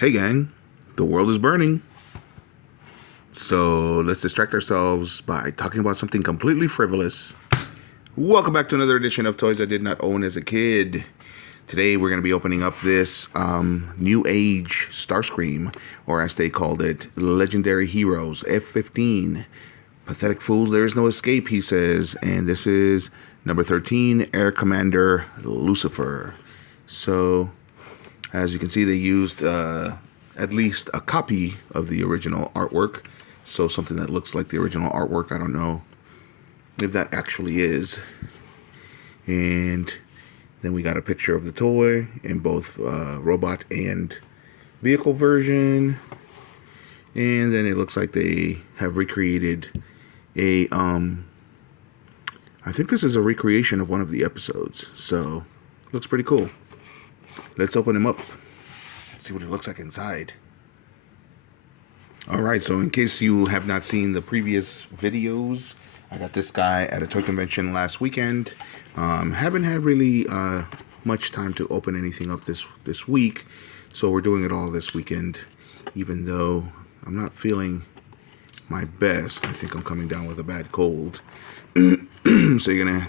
Hey gang, the world is burning. So let's distract ourselves by talking about something completely frivolous. Welcome back to another edition of Toys I Did Not Own as a Kid. Today we're going to be opening up this New Age Starscream, or as they called it, Legendary Heroes F-15. Pathetic fools, there is no escape, he says. And this is number 13, Air Commander Lucifer. So, as you can see, they used at least a copy of the original artwork. So something that looks like the original artwork. I don't know if that actually is. And then we got a picture of the toy in both robot and vehicle version. And then it looks like they have recreated a I think this is a recreation of one of the episodes. So looks pretty cool. Let's open him up. See what it looks like inside. Alright, so in case you have not seen the previous videos, I got this guy at a toy convention last weekend. Haven't had really much time to open anything up this week, so we're doing it all this weekend, even though I'm not feeling my best. I think I'm coming down with a bad cold. So you're gonna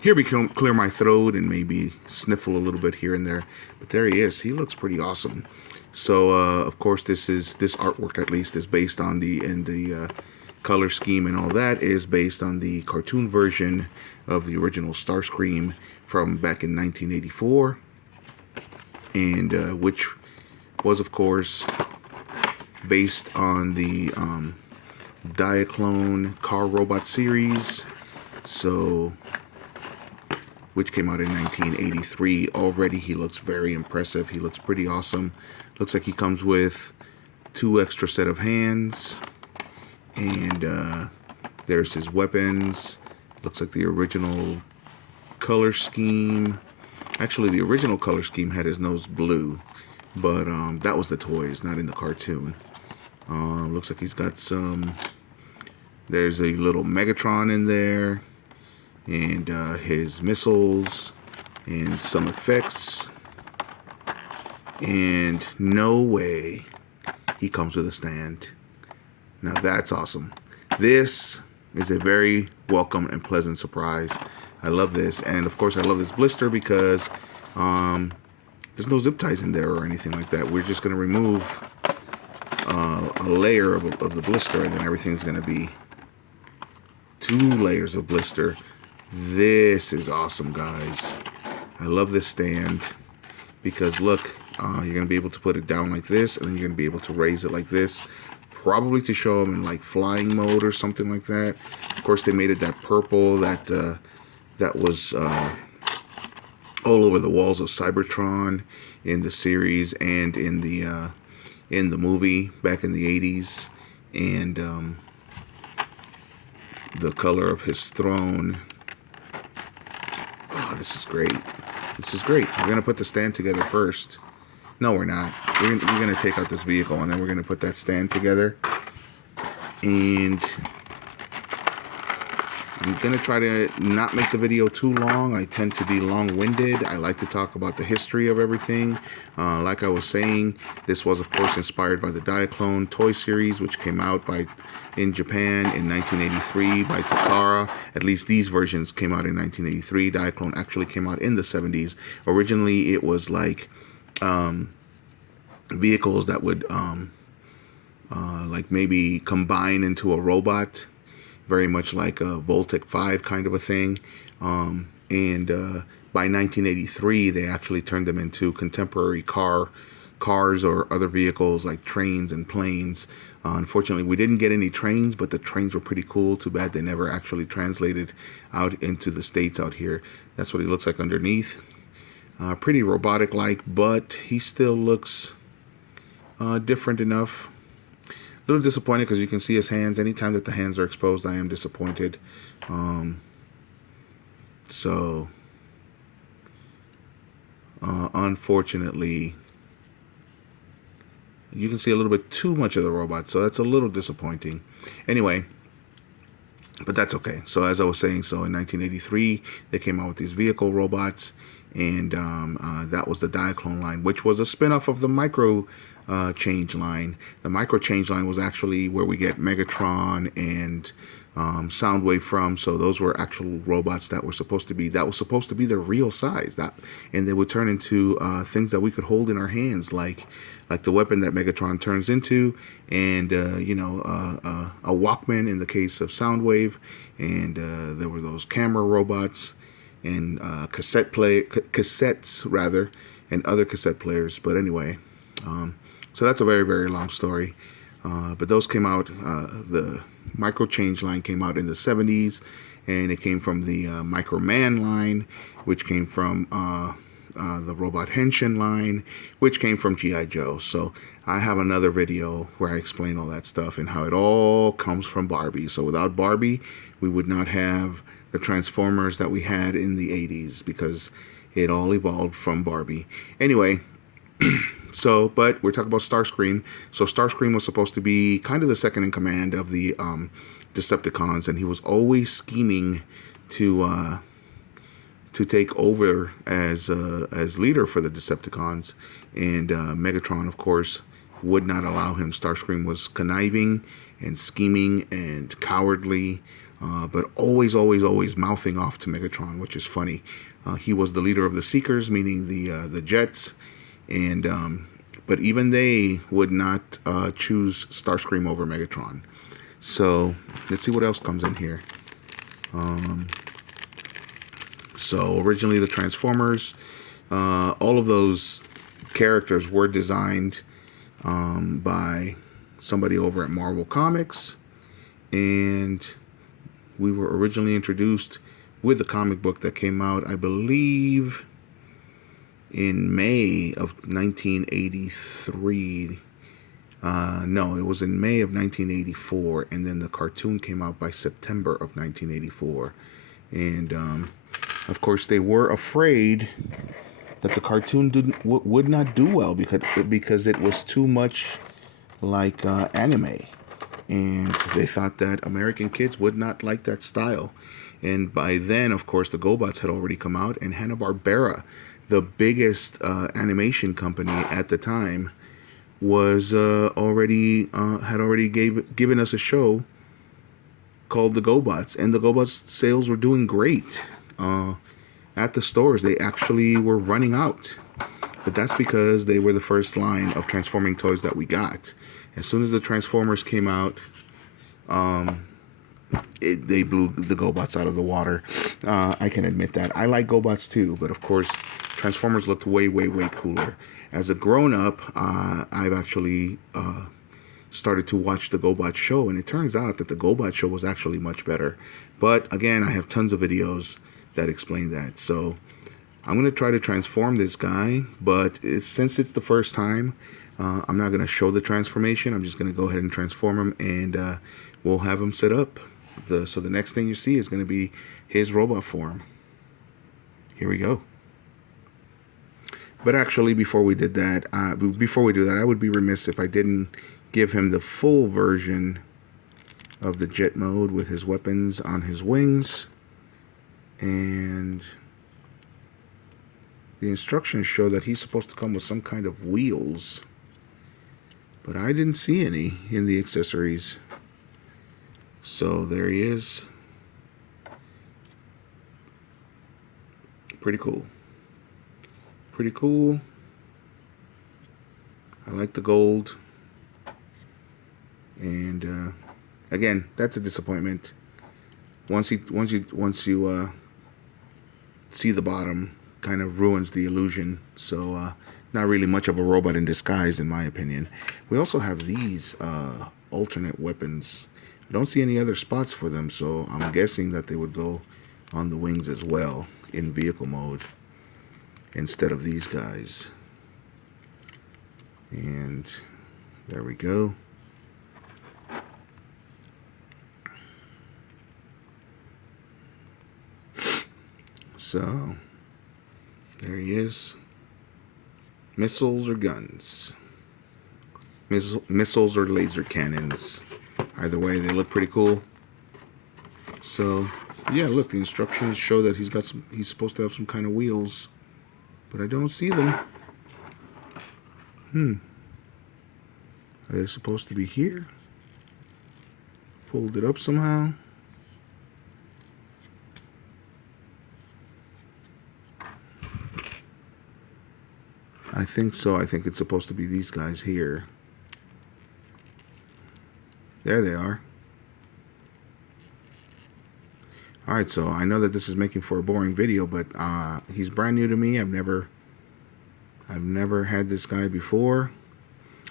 hear me clear my throat and maybe sniffle a little bit here and there. But there he is. He looks pretty awesome. So of course this artwork at least is based on the color scheme and all that is based on the cartoon version of the original Starscream from back in 1984, and which was of course based on the Diaclone Car Robot series. So, which came out in 1983. Already he looks very impressive. He looks pretty awesome. Looks like he comes with 2 extra set of hands. And there's his weapons. Looks like the original color scheme. Actually, the original color scheme had his nose blue. But that was the toys, not in the cartoon. Looks like he's got some... There's a little Megatron in there. And his missiles and some effects, and no way he comes with a stand. Now that's awesome. This is a very welcome and pleasant surprise. I love this, and of course I love this blister because there's no zip ties in there or anything like that. We're just going to remove a layer of the blister, and then everything's going to be 2 layers of blister. This is awesome, guys. I love this stand because look, you're going to be able to put it down like this, and then you're going to be able to raise it like this, probably to show them in like flying mode or something like that. Of course, they made it that purple that was all over the walls of Cybertron in the series and in the movie back in the 80s, and the color of his throne. Oh, this is great. This is great. We're going to put the stand together first. No, we're not. We're going to take out this vehicle, and then we're going to put that stand together. And I'm going to try to not make the video too long. I tend to be long-winded. I like to talk about the history of everything. Like I was saying, this was, of course, inspired by the Diaclone toy series, which came out in Japan in 1983 by Takara. At least these versions came out in 1983. Diaclone actually came out in the 70s. Originally, it was like vehicles that would like maybe combine into a robot, very much like a Voltec 5 kind of a thing. And by 1983, they actually turned them into contemporary cars or other vehicles like trains and planes. Unfortunately, we didn't get any trains, but the trains were pretty cool. Too bad they never actually translated out into the States out here. That's what he looks like underneath. Pretty robotic-like, but he still looks different enough. A little disappointed because you can see his hands. Anytime that the hands are exposed, I am disappointed. Unfortunately, you can see a little bit too much of the robot, so that's a little disappointing. Anyway, but that's okay. So as I was saying, so in 1983, they came out with these vehicle robots, and that was the Diaclone line, which was a spin-off of the Micro Change line. The Micro Change line was actually where we get Megatron and Soundwave from. So those were actual robots that was supposed to be their real size. And they would turn into things that we could hold in our hands, like the weapon that Megatron turns into, and a Walkman in the case of Soundwave, and there were those camera robots and cassettes rather, and other cassette players. But anyway, so that's a very, very long story. But those came out. The Micro Change line came out in the 70s, and it came from the Micro Man line, which came from the Robot Henshin line, which came from G.I. Joe. So I have another video where I explain all that stuff and how it all comes from Barbie. So without Barbie, we would not have the Transformers that we had in the 80s, because it all evolved from Barbie. Anyway, but we're talking about Starscream. So Starscream was supposed to be kind of the second in command of the Decepticons, and he was always scheming to take over as leader for the Decepticons. And Megatron, of course, would not allow him. Starscream was conniving and scheming and cowardly, but always mouthing off to Megatron, which is funny. He was the leader of the Seekers, meaning the Jets, and but even they would not choose Starscream over Megatron. So let's see what else comes in here. So originally the Transformers, all of those characters were designed by somebody over at Marvel Comics, and we were originally introduced with the comic book that came out, I believe, in May of 1983. No, it was in May of 1984, and then the cartoon came out by September of 1984. And of course, they were afraid that the cartoon would not do well because it was too much like anime, and they thought that American kids would not like that style. And by then, of course, the GoBots had already come out, and Hanna-Barbera, the biggest animation company at the time, was already given us a show called the GoBots, and the GoBots sales were doing great at the stores. They actually were running out, but that's because they were the first line of transforming toys that we got. As soon as the Transformers came out, they blew the GoBots out of the water. I can admit that. I like GoBots too, but of course, Transformers looked way cooler. As a grown-up, I've actually started to watch the GoBot show, and it turns out that the GoBot show was actually much better. But again, I have tons of videos that explain that. So I'm going to try to transform this guy, but since it's the first time, I'm not going to show the transformation. I'm just going to go ahead and transform him, and we'll have him set up. So the next thing you see is going to be his robot form. Here we go. But actually, before we do that, I would be remiss if I didn't give him the full version of the jet mode with his weapons on his wings. And the instructions show that he's supposed to come with some kind of wheels, but I didn't see any in the accessories. So there he is. Pretty cool. Pretty cool. I like the gold. And again, that's a disappointment. Once you see the bottom, kind of ruins the illusion. So not really much of a robot in disguise, in my opinion. We also have these alternate weapons. I don't see any other spots for them, so I'm guessing that they would go on the wings as well in vehicle mode instead of these guys. And there we go. So there he is. Missiles or guns. Missiles or laser cannons. Either way, they look pretty cool. So yeah, look, the instructions show that he's supposed to have some kind of wheels. but I don't see them. Are they supposed to be here? Fold it up somehow. I think so. I think it's supposed to be these guys here. There they are. Alright, so I know that this is making for a boring video, but he's brand new to me. I've never had this guy before.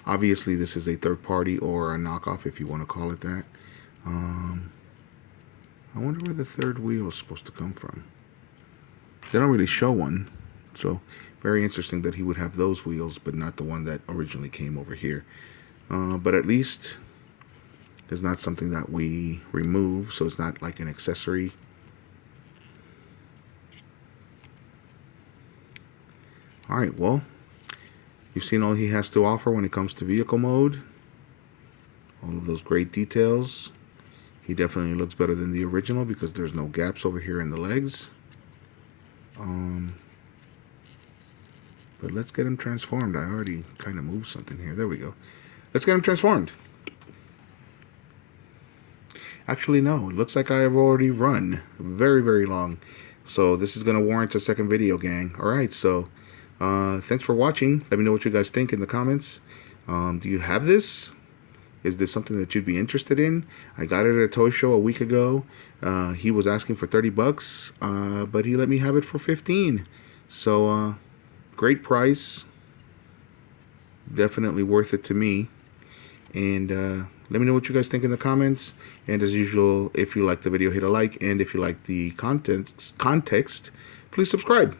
Obviously, this is a third party or a knockoff, if you want to call it that. I wonder where the third wheel is supposed to come from. They don't really show one, so very interesting that he would have those wheels, but not the one that originally came over here. But at least it's not something that we remove, so it's not like an accessory. Alright, well, you've seen all he has to offer when it comes to vehicle mode. All of those great details. He definitely looks better than the original because there's no gaps over here in the legs. But let's get him transformed. I already kind of moved something here. There we go. Let's get him transformed. Actually, no. It looks like I have already run very, very long. So this is going to warrant a second video, gang. Alright, so thanks for watching. Let me know what you guys think in the comments. Do you have this? Is this something that you'd be interested in? I got it at a toy show a week ago. He was asking for 30 bucks, but he let me have it for 15. So, great price. Definitely worth it to me. And let me know what you guys think in the comments. And as usual, if you like the video, hit a like. And if you like the context, please subscribe.